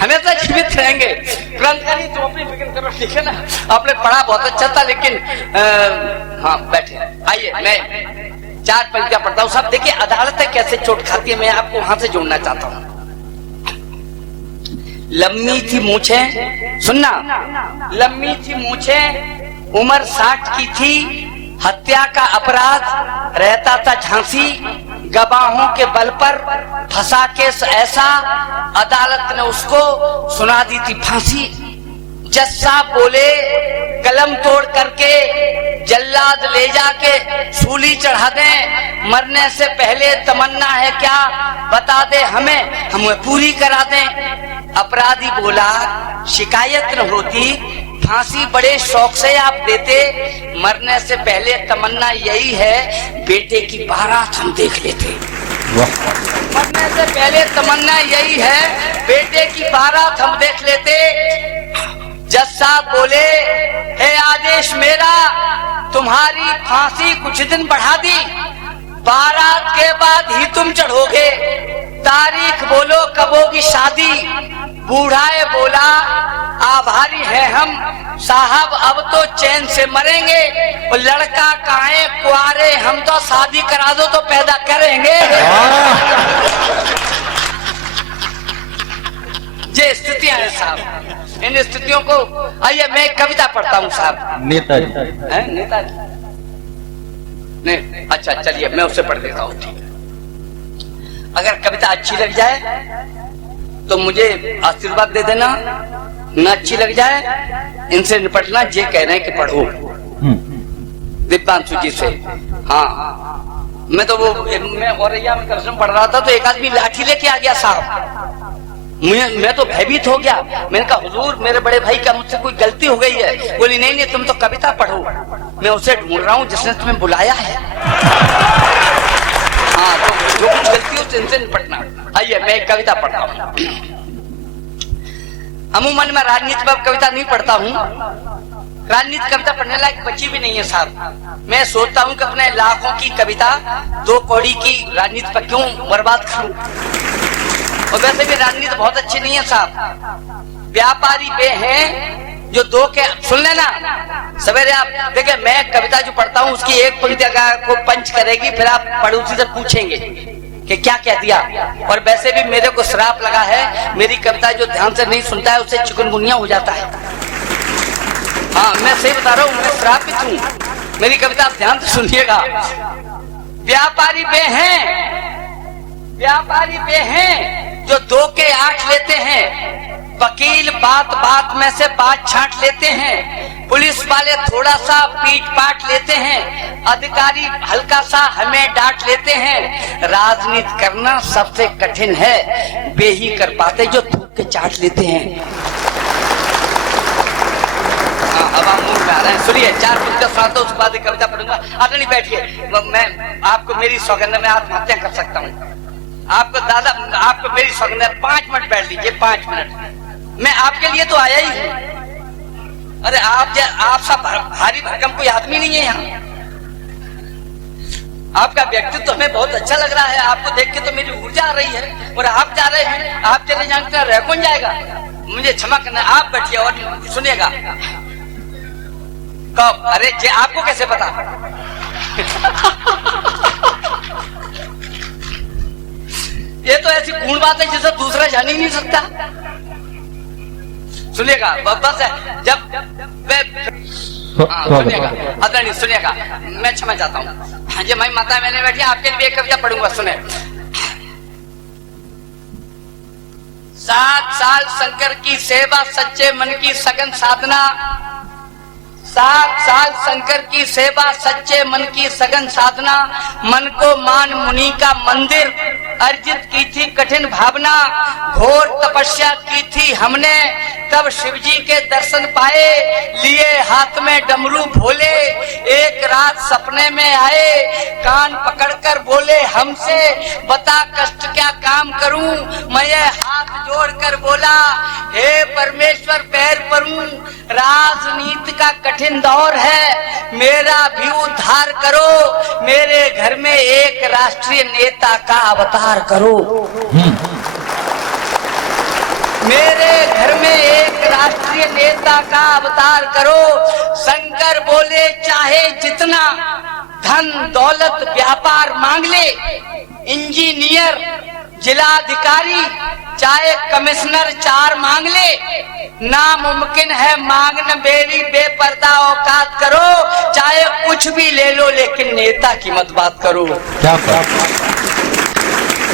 हमेशा जीवित रहेंगे। क्रांतिकारी तो अपनी फिक्र करो, ठीक है ना? आपने पढ़ा बहुत अच्छा था, लेकिन हाँ बैठे। आइए मैं 4 पंक्तियां पढ़ता हूँ। सब देखिए अदालतें कैसे चोट खाती है, मैं आपको वहां से जोड़ना चाहता हूँ। लम्बी थी मूछें, सुनना, लम्बी थी मूछें, उम्र 60 की थी, हत्या का अपराध, रहता था झांसी, गवाहों के बल पर फंसा केस ऐसा, अदालत ने उसको सुना दी थी फांसी। जज साहब बोले कलम तोड़ करके जल्लाद ले जाके सूली चढ़ा दें, मरने से पहले तमन्ना है क्या बता दे हमें, हमें पूरी करा दें। अपराधी बोला शिकायत न होती, फांसी बड़े शौक से आप देते, मरने से पहले तमन्ना यही है बेटे की बारात हम देख लेते। मरने से पहले तमन्ना यही है बेटे की बारात हम देख लेते। जज साहब बोले है आदेश मेरा, तुम्हारी फांसी कुछ दिन बढ़ा दी, बारात के बाद ही तुम चढ़ोगे, तारीख बोलो कब होगी शादी। बूढ़ाए बोला आभारी है हम साहब, अब तो चैन से मरेंगे, और लड़का कहाँ है कुआरे, हम तो शादी करा दो तो पैदा करेंगे। ये स्थितियां हैं साहब, इन स्थितियों को आइए मैं कविता पढ़ता हूँ साहब। नेताजी है नेताजी? नहीं, अच्छा चलिए मैं उससे पढ़ देता हूँ, ठीक है। अगर कविता अच्छी लग जाए तो मुझे आशीर्वाद दे देना, न अच्छी लग जाए इनसे निपटना, ये कह रहे हैं कि पढ़ो दिव्यांशु जी से। हाँ मैं तो मैं औरैया में कृष्ण पढ़ रहा था तो एक आदमी लाठी लेके आ गया साहब, मैं तो भयभीत हो गया। मैंने कहा हुजूर मेरे बड़े भाई का मुझसे कोई गलती हो गई है? बोली नहीं नहीं तुम तो कविता पढ़ो, मैं उसे ढूंढ रहा हूँ जिसने तुम्हें बुलाया है। हाँ तो जो कुछ गलती हो इनसे निपटना। आइए मैं एक कविता पढ़ता हूँ। अमूमन मैं राजनीति पर कविता नहीं पढ़ता हूँ, राजनीति कविता पढ़ने लायक बची भी नहीं है साहब। मैं सोचता हूँ कि अपने लाखों की कविता 2 कौड़ी की राजनीति पर क्यों बर्बाद करूं। और वैसे भी राजनीति बहुत अच्छी नहीं है साहब। व्यापारी वे हैं जो 2 के, सुन लेना सवेरे आप देखिए, मैं कविता जो पढ़ता हूँ उसकी एक पंक्ति को पंच करेगी, फिर आप पड़ोसी से पूछेंगे कि क्या क्या दिया। और वैसे भी मेरे को श्राप लगा है, मेरी कविता जो ध्यान से नहीं सुनता है उसे चिकनगुनिया हो जाता है। हाँ मैं सही बता रहा हूँ, मैं श्रापित हूँ। मेरी कविता आप ध्यान से सुनिएगा। व्यापारी वे हैं, व्यापारी वे हैं जो 2 के 8 लेते हैं, वकील बात बात में से बात छांट लेते हैं, पुलिस वाले थोड़ा सा पीट पाट लेते हैं, अधिकारी हल्का सा हमें डांट लेते हैं। राजनीति करना सबसे कठिन है, वे ही कर पाते जो थूक के चाट लेते हैं। अब आप मूड में आ रहे हैं, सुनिए 4 पंक्तियां सुनाता हूं, उसके बाद कविता पढ़ूंगा। आप नहीं बैठिए, मैं आपको मेरी सौगंध में आत्महत्या कर सकता हूँ। आपको दादा, आपको मेरी सौगंध, 5 मिनट बैठ लीजिए, 5 मिनट। मैं आपके लिए तो आया ही हूँ। अरे आप सब भारी भरकम कोई आदमी नहीं है यहाँ। आपका व्यक्तित्व हमें बहुत अच्छा लग रहा है। आपको देख के तो मेरी ऊर्जा आ रही है। और आप जा रहे हैं, आप चले जाएंगे तो रह कौन जाएगा? मुझे क्षमा करना, आप बैठिए और सुनिएगा। कब? अरे जे आपको कैसे पता? ये तो ऐसी कौन बात है जिसे दूसरा जान ही नहीं सकता। सुनिएगा, बस है जब सुनिएगा, अदरणी सुनिएगा, मैं क्षमा चाहता हूँ। हाँ जी, मैं माता मैंने बैठी, आपके लिए एक कविता पढ़ूंगा, सुने। 7 साल शंकर की सेवा, सच्चे मन की सघन साधना। 7 साल शंकर की सेवा, सच्चे मन की सघन साधना। मन को मान मुनि का मंदिर, अर्जित की थी कठिन भावना। घोर तपस्या की थी हमने, तब शिव जी के दर्शन पाए। लिए हाथ में डमरू भोले, एक रात सपने में आए। कान पकड़कर बोले हमसे, बता कष्ट क्या काम करूं। मैं हाथ जोड़कर बोला, हे परमेश्वर पैर परूं। राजनीति का कठिन दौर है, मेरा भी उद्धार करो। मेरे घर में एक राष्ट्रीय नेता का अवतार करो। मेरे घर में एक राष्ट्रीय नेता का अवतार करो। शंकर बोले चाहे जितना धन दौलत व्यापार मांग ले, इंजीनियर जिलाधिकारी चाहे कमिश्नर 4 मांग ले, नामुमकिन है मांगना मेरी बेपर्दा औकात करो। चाहे कुछ भी ले लो लेकिन नेता की मत बात करो। क्या बात?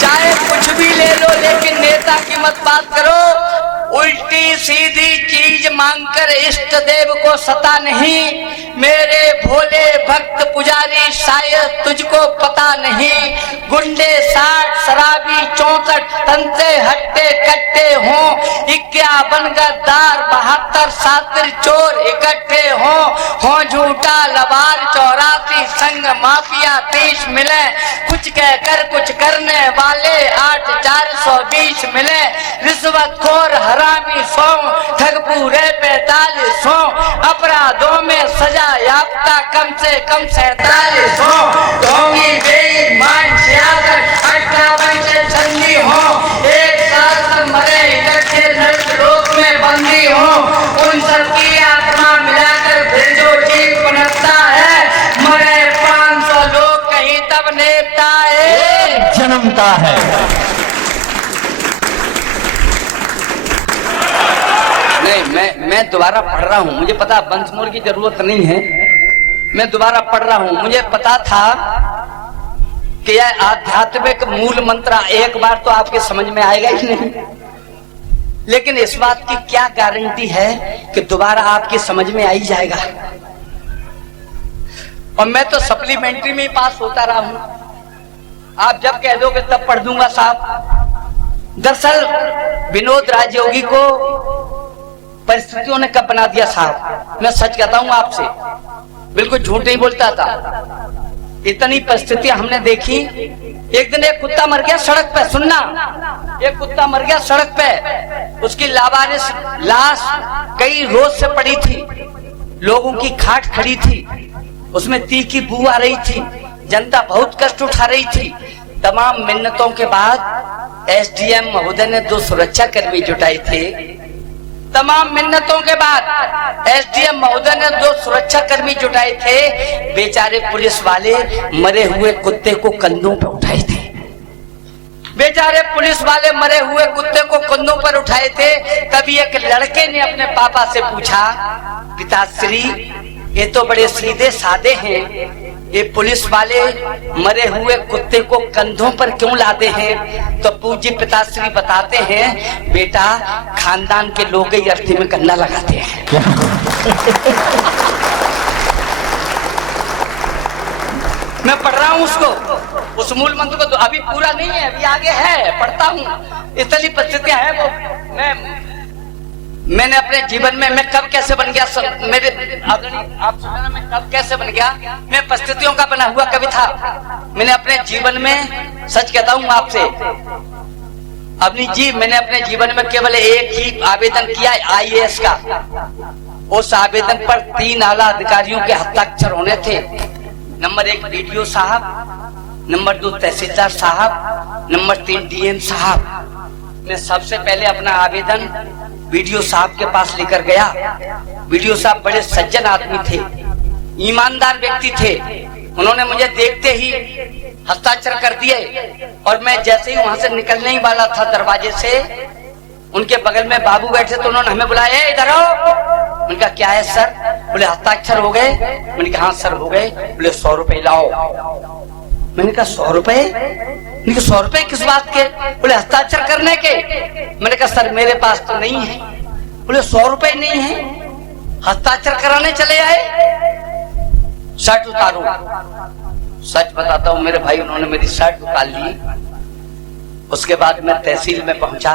चाहे कुछ भी ले लो लेकिन नेता की मत बात करो। उल्टी सीधी चीज मांगकर इष्ट देव को सता नहीं। मेरे भोले भक्त पुजारी शायद तुझको पता नहीं। गुंडे 60 शराबी 64 तंते हट्टे कट्टे हों। 51 गद्दार 72 सातिर चोर इकट्ठे हों झूठा लबार 84 संग माफिया 30 मिले। कुछ कहकर कुछ करने वाले 8 420 मिले। रिश्वतखोर हरामी 100, ठग पूरे 4500। अपराधों में सजा याफ्ता कम से कम 4700। ढोंगी बेईमान 66 58 से संगी हो। एक साथ मरे इकट्ठे नरक में बंदी हो। उन सबकी आत्मा मिलाकर फिर जो ठीक बनता है। मरे 500 लोग कहीं तब नेता है जन्मता है। नहीं, मैं दोबारा पढ़ रहा हूँ। मुझे पता बंसमोर की जरूरत नहीं है, मैं दोबारा पढ़ रहा हूँ। मुझे पता था कि यह आध्यात्मिक मूल मंत्र एक बार तो आपके समझ में आएगा ही नहीं, लेकिन इस बात की क्या गारंटी है कि दोबारा आपकी समझ में आ ही जाएगा। और मैं तो सप्लीमेंट्री में ही पास होता रहा हूं। आप जब कह दोगे तब पढ़ दूंगा साहब। दरअसल विनोद राजयोगी को परिस्थितियों ने कब बना दिया साहब, मैं सच कहता हूं आपसे, बिल्कुल झूठ नहीं बोलता था। इतनी परिस्थितियां हमने देखी। एक दिन एक कुत्ता मर गया सड़क पे, सुनना, एक कुत्ता मर गया सड़क पे। उसकी लावारिस लाश कई रोज से पड़ी थी, लोगों की खाट खड़ी थी, उसमें तीखी बू आ रही थी, जनता बहुत कष्ट उठा रही थी। तमाम मिन्नतों के बाद एसडीएम महोदय ने 2 सुरक्षा कर्मी जुटाए थे। तमाम मिन्नतों के बाद एसडीएम महोदय ने 2 सुरक्षा कर्मी जुटाए थे। बेचारे पुलिस वाले मरे हुए कुत्ते को कंधों पर उठाए थे। बेचारे पुलिस वाले मरे हुए कुत्ते को कंधों पर उठाए थे। तभी एक लड़के ने अपने पापा से पूछा, पिताश्री ये तो बड़े सीधे साधे हैं, ये पुलिस वाले मरे हुए कुत्ते को कंधों पर क्यों लाते हैं? तो पूज्य पिताश्री बताते हैं, बेटा खानदान के लोग ही अर्थी में गन्ना लगाते हैं। मैं पढ़ रहा हूँ उसको, उस मूल मंत्र को, तो अभी पूरा नहीं है, अभी आगे है, पढ़ता हूँ। इतनी परिस्थितियां हैं वो मैंने अपने जीवन में मैं कब कैसे बन गया मेरे आदरणीय आप सुना, मैं कब कैसे बन गया, मैं परिस्थितियों का बना हुआ कवि था। मैंने अपने जीवन में सच कहता हूँ आपसे अवनी जी, मैंने अपने जीवन में केवल एक ही आवेदन किया IAS का। उस आवेदन पर 3 आला अधिकारियों के हस्ताक्षर होने थे। नंबर 1 BDO साहब, नंबर 2 तहसीलदार साहब, नंबर 3 DM साहब। मैं सबसे पहले अपना आवेदन BDO साहब के पास लेकर गया। BDO साहब बड़े सज्जन आदमी थे, ईमानदार व्यक्ति थे। उन्होंने मुझे देखते ही हस्ताक्षर कर दिए और मैं जैसे ही वहां से निकलने ही वाला था दरवाजे से, उनके बगल में बाबू बैठे तो उन्होंने हमें बुलाया, इधर आओ। उनका क्या है सर? बोले हस्ताक्षर हो गए। मैंने कहा हाँ सर हो गए। बोले 100 रुपए लाओ। मैंने कहा 100 रुपए? 100 रुपए किस बात के? बोले हस्ताक्षर करने के। मैंने कहा सर मेरे पास तो नहीं है। बोले 100 रुपए नहीं है, हस्ताक्षर कराने चले आए। शर्ट उतारो। सच बताता हूँ मेरे भाई, उन्होंने मेरी शर्ट उतार ली। उसके बाद मैं तहसील में पहुंचा।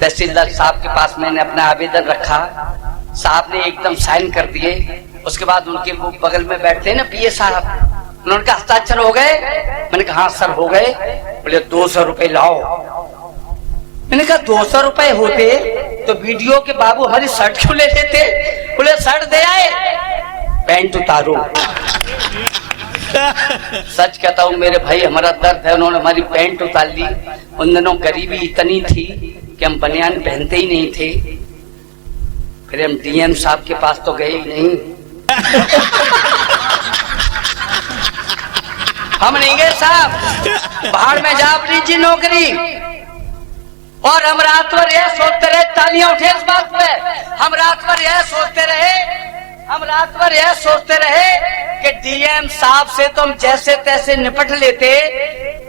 तहसीलदार साहब के पास मैंने अपना आवेदन रखा। साहब ने एकदम साइन कर दिए। उसके बाद उनके वो बगल में बैठते हैं ना PA साहब, उन्होंने कहा हस्ताक्षर हो गए? मैंने कहा हाँ सर हो गए। बोले 200 रुपए लाओ। मैंने कहा 200 रुपए होते तो BDO के बाबू हमारी शर्ट क्यों ले लेते? बोले शर्ट दे आए, पैंट उतारो। सच कहता हूँ मेरे भाई, हमारा दर्द है। उन्होंने हमारी पैंट उतार ली। उन दिनों गरीबी इतनी थी कि हम बनियान पहनते ही नहीं थे। फिर हम DM साहब के पास तो गए ही नहीं। हम नहीं गए साहब, बाहर में जा अपनी जी नौकरी। और हम रात भर यह सोचते रहे, तालियां उठे इस बात पे, हम रात भर यह सोचते रहे कि DM साहब से तो हम जैसे तैसे निपट लेते,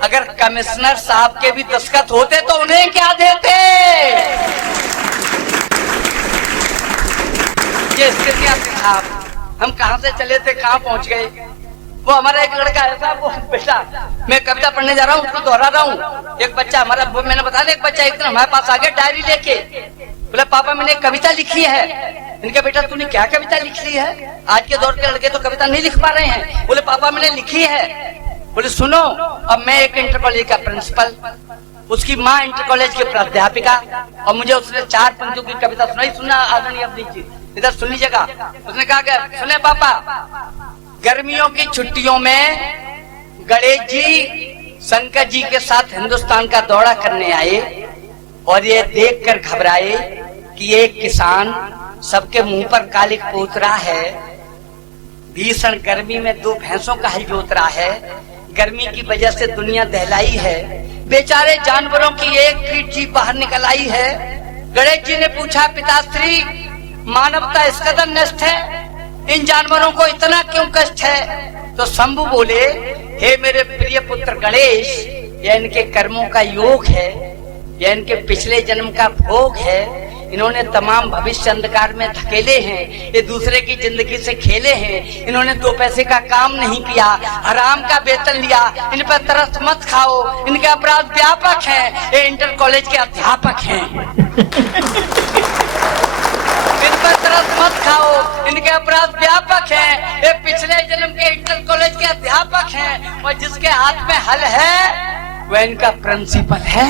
अगर कमिश्नर साहब के भी दस्तखत होते तो उन्हें क्या देते। ये स्थितियां थी साहब। हम कहां से चले थे, कहां पहुंच गए। वो हमारा एक लड़का है साहब, वो बेटा मैं कविता पढ़ने जा रहा हूँ, उसको दोहरा रहा हूँ। एक बच्चा हमारा, मैंने बताया एक बच्चा एक दिन हमारे पास आ गया डायरी लेके। बोला पापा मैंने कविता लिखी है। इनका बेटा तूने क्या कविता लिख ली है? आज के दौर के लड़के तो कविता नहीं लिख पा रहे हैं। बोले पापा मैंने लिखी है। बोले सुनो, अब मैं एक इंटर कॉलेज का प्रिंसिपल, उसकी माँ इंटर कॉलेज की प्राध्यापिका, और मुझे उसने 4 पंक्तियों की कविता सुनाई। सुना आदरणीय अवनी जी, इधर सुन लीजिएगा। उसने कहा कि सुने पापा, गर्मियों की छुट्टियों में गणेश जी शंकर जी के साथ हिंदुस्तान का दौरा करने आए और ये देखकर घबराए कि एक किसान सबके मुंह पर कालिक पोत रहा है। भीषण गर्मी में 2 भैंसों का हल जोत रहा है। गर्मी की वजह से दुनिया दहलाई है। बेचारे जानवरों की एक पीठ जी बाहर निकल आई है। गणेश जी ने पूछा पिताश्री, मानवता इस कदर नष्ट है, इन जानवरों को इतना क्यों कष्ट है? तो शंभु बोले, हे मेरे प्रिय पुत्र गणेश, यह इनके कर्मों का योग है, यह इनके पिछले जन्म का भोग है। इन्होंने तमाम भविष्य अंधकार में धकेले हैं, ये दूसरे की जिंदगी से खेले हैं। इन्होंने 2 पैसे का काम नहीं किया, हराम का वेतन लिया। इन पर तरस मत खाओ, इनके अपराध व्यापक हैं, ये इंटर कॉलेज के अध्यापक हैं। इन पर तरस मत खाओ, इनके अपराध व्यापक हैं, ये पिछले जन्म के इंटर कॉलेज के अध्यापक हैं, और जिसके हाथ में हल है वह इनका प्रिंसिपल है।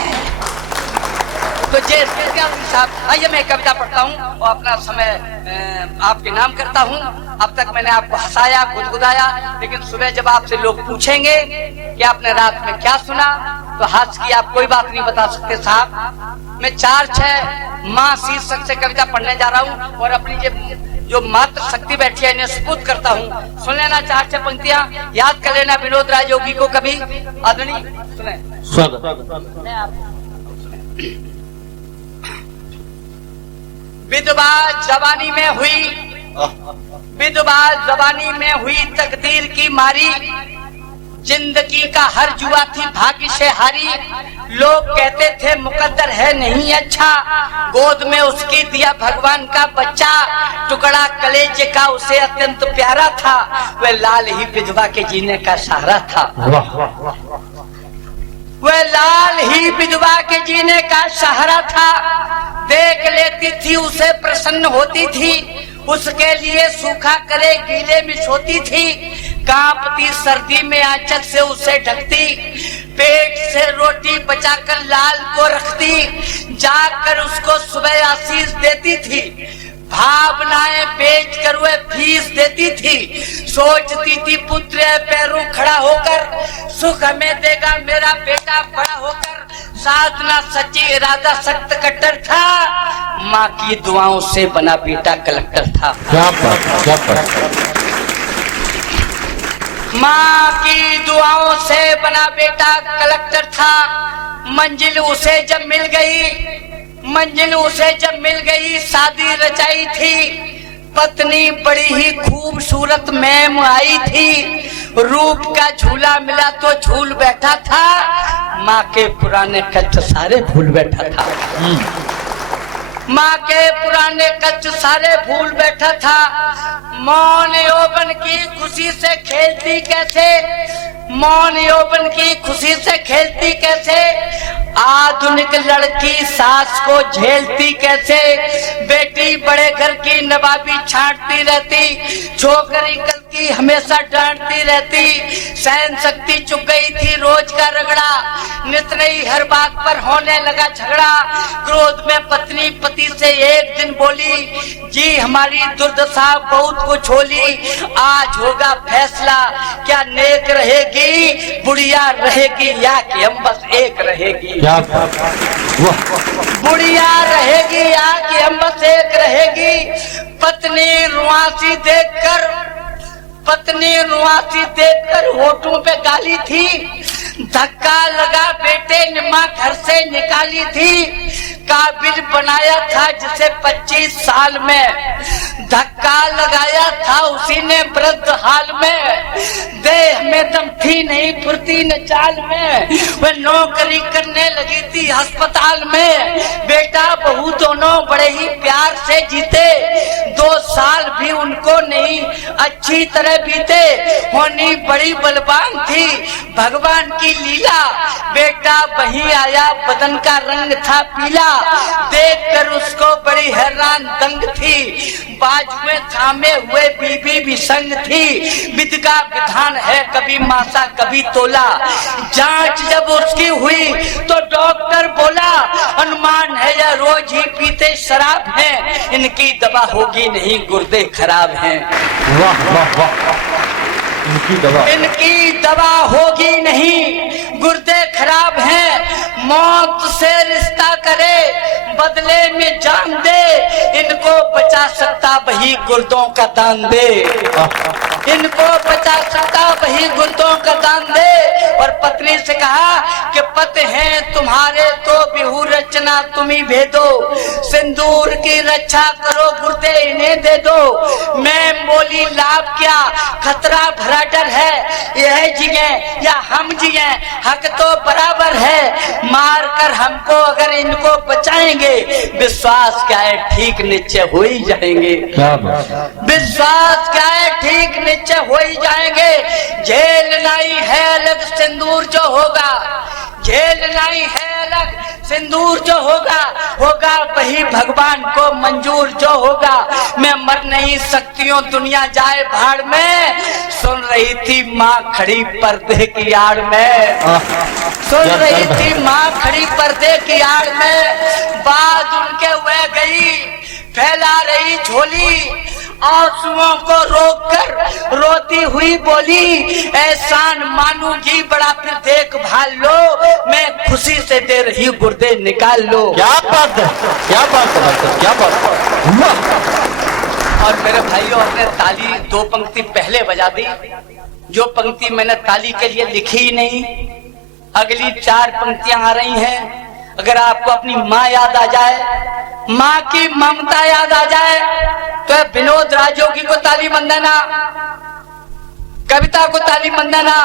तो जय साहब, आइए मैं कविता पढ़ता हूँ और अपना समय आपके नाम करता हूँ। अब तक मैंने आपको हंसाया, गुदगुदाया, लेकिन सुबह जब आपसे लोग पूछेंगे कि आपने रात में क्या सुना, तो हाथ की आप कोई बात नहीं बता सकते साहब। मैं 4-6 माँ शीर्षक से कविता पढ़ने जा रहा हूँ और अपनी जो मात्र शक्ति बैठी है इन्हें सपूत करता हूँ। सुन लेना 4-6 पंक्तियाँ, याद कर लेना विनोद राय योगी को कभी। आदरणीय सुने, विधवा जवानी में हुई तकदीर की मारी, जिंदगी का हर जुआ थी भाग्य से हारी। लोग कहते थे मुकद्दर है नहीं अच्छा, गोद में उसकी दिया भगवान का बच्चा। टुकड़ा कलेजे का उसे अत्यंत प्यारा था, वह लाल ही विधवा के जीने का सहारा था। वह लाल ही विधवा के जीने का सहारा था। देख लेती थी उसे प्रसन्न होती थी, उसके लिए सूखा करे गीले में सोती थी, कांपती सर्दी में आंचल से उसे ढकती, पेट से रोटी बचाकर लाल को रखती, जाकर उसको सुबह आशीष देती थी, भावनाएं बेच कर वह फीस देती थी, सोचती थी पुत्र पैरों खड़ा होकर सुख हमें देगा मेरा बेटा बड़ा होकर। साधना सच्ची इरादा सख्त कट्टर था, माँ की दुआओं से बना बेटा कलेक्टर था। क्या बात, क्या बात। माँ की दुआओं से बना बेटा कलेक्टर था। मंजिल उसे जब मिल गई शादी रचाई थी, पत्नी बड़ी ही खूबसूरत मैम आई थी, रूप का झूला मिला तो झूल बैठा था, माँ के पुराने कष्ट सारे भूल बैठा था। माँ के पुराने कष्ट सारे भूल बैठा था। मौन यौवन की खुशी से खेलती कैसे, मौन यौवन की खुशी से खेलती कैसे, आधुनिक लड़की सास को झेलती कैसे, बेटी बड़े घर की नवाबी छांटती रहती, छोकरी कल की हमेशा डांटती रहती, सहन शक्ति चुक गई थी रोज का रगड़ा, नित नई हर बात पर होने लगा झगड़ा। क्रोध में पत्नी पति से एक दिन बोली, जी हमारी दुर्दशा बहुत कुछ होली, आज होगा फैसला, क्या नेक रहेगी बुढ़िया रहेगी या कि हम बस एक रहेगी, बुढ़िया रहेगी या कि हम बस एक रहेगी। पत्नी रुआसी देखकर होठों पे गाली थी, धक्का लगा बेटे ने माँ घर से निकाली थी, काबिल बनाया था जिसे 25 साल में, धक्का लगाया था उसी ने वृद्ध हाल में, देह में दम थी नहीं फुर्ती न चाल में, वह नौकरी करने लगी थी अस्पताल में, बेटा बहू दोनों बड़े ही प्यार से जीते, 2 साल भी उनको नहीं अच्छी तरह बीते, होनी बड़ी बलवान थी भगवान की लीला, बेटा वही आया बदन का रंग था पीला, देखकर उसको बड़ी हैरान दंग थी, बाजू में थामे हुए बीबी भी संग थी, विधि का विधान है कभी मासा कभी तोला, जांच जब उसकी हुई तो डॉक्टर बोला, अनुमान है यह रोज ही पीते शराब है, इनकी दवा होगी नहीं गुर्दे खराब हैं। वाह वाह वाह, इनकी दवा होगी नहीं गुर्दे खराब हैं, मौत से रिश्ता करे बदले में जान दे, इनको बचा सकता वही गुर्दों का दान दे, इनको बचा सकता वही गुर्दों का दान दे। और पत्नी से कहा कि पति हैं तुम्हारे तो बिहू रचना तुम ही भेदो, सिंदूर की रक्षा करो गुर्दे इन्हें दे दो। मैं बोली लाभ क्या खतरा भरा डर है, यह जिए या हम जिए हक तो बराबर है, मार कर हमको अगर इनको बचाएंगे, विश्वास क्या है ठीक नीचे हो ही जाएंगे, विश्वास क्या है ठीक नीचे हो ही जाएंगे। झेल नहीं है अलग सिंदूर जो होगा, झेल नहीं है अलग सिंदूर जो होगा, होगा वही भगवान को मंजूर जो होगा। मैं मर नहीं सकती हूँ दुनिया जाए भाड़ में, सुन रही थी माँ खड़ी पर्दे की आड़ में, सुन रही थी माँ खड़ी पर्दे की आड़ में, बात उनके वह गई फैला रही झोली, आंसुओं को रोककर रोती हुई बोली, एहसान मानूंगी बड़ा फिर देखभाल लो, मैं खुशी से दे रही गुर्दे निकाल लो। क्या बात है, क्या बात है, क्या बात है। और मेरे भाइयों अपने ताली 2 पंक्ति पहले बजा दी, जो पंक्ति मैंने ताली के लिए लिखी ही नहीं, अगली 4 पंक्तियां आ रही हैं। अगर आपको अपनी माँ याद आ जाए, माँ की ममता याद आ जाए, तो विनोद राजोगी को ताली बंद देना, कविता को ताली बंद देना,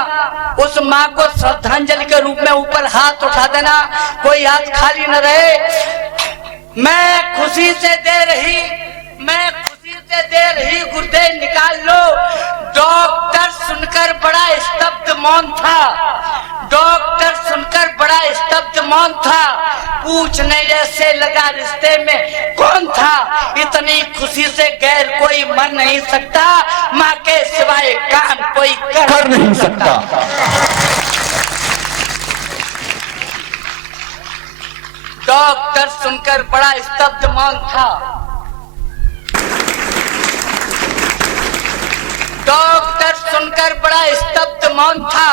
उस माँ को श्रद्धांजलि के रूप में ऊपर हाथ उठा देना, कोई हाथ खाली न रहे। मैं खुशी से दे रही गुर्दे निकाल लो। डॉक्टर सुनकर बड़ा स्तब्ध मौन था, डॉक्टर सुनकर बड़ा स्तब्ध मौन था। पूछने जैसे लगा रिश्ते में कौन था। इतनी खुशी से गैर कोई मर नहीं सकता, माँ के सिवाय काम कोई कर नहीं सकता। डॉक्टर सुनकर बड़ा स्तब्ध मौन था। डॉक्टर सुनकर बड़ा स्तब्ध मौन था।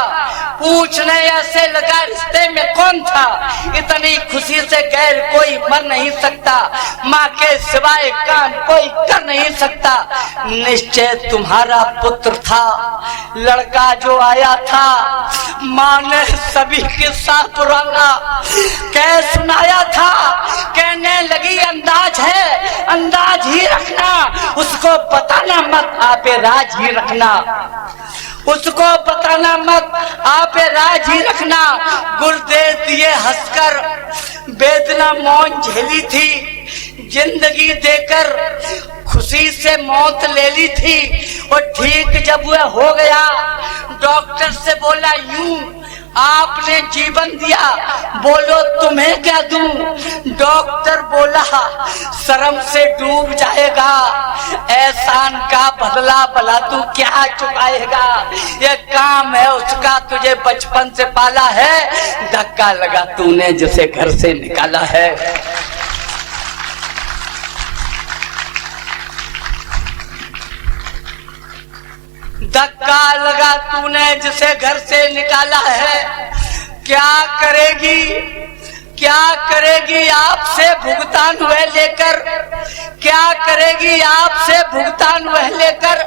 पूछने ऐसे लगा रिश्ते में कौन था। इतनी खुशी से गैर कोई मर नहीं सकता, माँ के सिवाय काम कोई कर नहीं सकता। निश्चय तुम्हारा पुत्र था, लड़का जो आया था। माँ ने सभी के साथ रोना कह सुनाया था। कहने लगी अंदाज है, अंदाज ही रखना, उसको बताना मत, आपे राज ही रखना। उसको बताना मत, आपे राज ही रखना। गुर्दे दिए हंसकर वेदना मौन झेली थी। जिंदगी देकर खुशी से मौत ले ली थी। और ठीक जब वह हो गया, डॉक्टर से बोला यूं, आपने जीवन दिया, बोलो तुम्हें क्या दूं। डॉक्टर बोला शर्म से डूब जाएगा, एहसान का बदला भला तू क्या चुकाएगा। ये काम है उसका, तुझे बचपन से पाला है, धक्का लगा तूने जिसे घर से निकाला है। धक्का लगा तूने जिसे घर से निकाला है। क्या करेगी, क्या करेगी आपसे भुगतान वह लेकर, क्या करेगी आपसे भुगतान वह लेकर।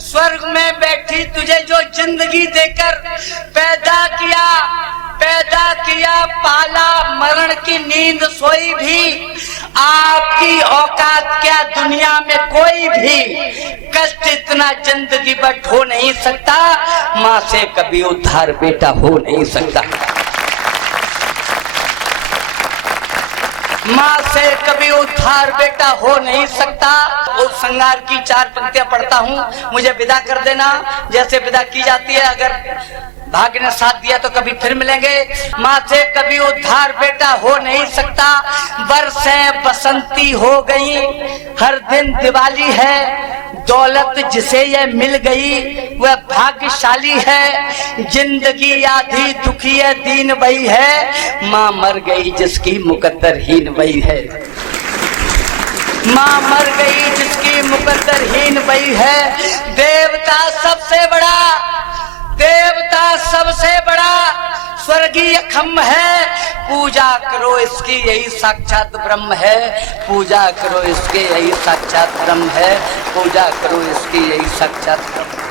स्वर्ग में बैठी तुझे जो जिंदगी देकर पैदा किया, पैदा किया पाला, मरण की नींद सोई भी। आपकी औकात क्या दुनिया में कोई भी, कष्ट इतना जिंदगी भर हो नहीं सकता। माँ से कभी उद्धार बेटा हो नहीं सकता। माँ से कभी उद्धार बेटा हो नहीं सकता। उस संगार की 4 पंक्तियां पढ़ता हूँ, मुझे विदा कर देना जैसे विदा की जाती है। अगर भाग्य ने साथ दिया तो कभी फिर मिलेंगे। माँ से कभी उद्धार बेटा हो नहीं सकता। बरसें बसंती हो गई, हर दिन दिवाली है। दौलत जिसे ये मिल गई वह भाग्यशाली है। जिंदगी आधी दुखी है, दीन वही है। माँ मर गई जिसकी मुकद्दरहीन वही है। माँ मर गई जिसकी मुकद्दरहीन वही है। देवता सबसे बड़ा, देवता सबसे बड़ा स्वर्गीय खम्भ है। पूजा करो इसकी यही साक्षात ब्रह्म है। पूजा करो इसके यही साक्षात ब्रह्म है। पूजा करो इसकी यही साक्षात ब्रह्म।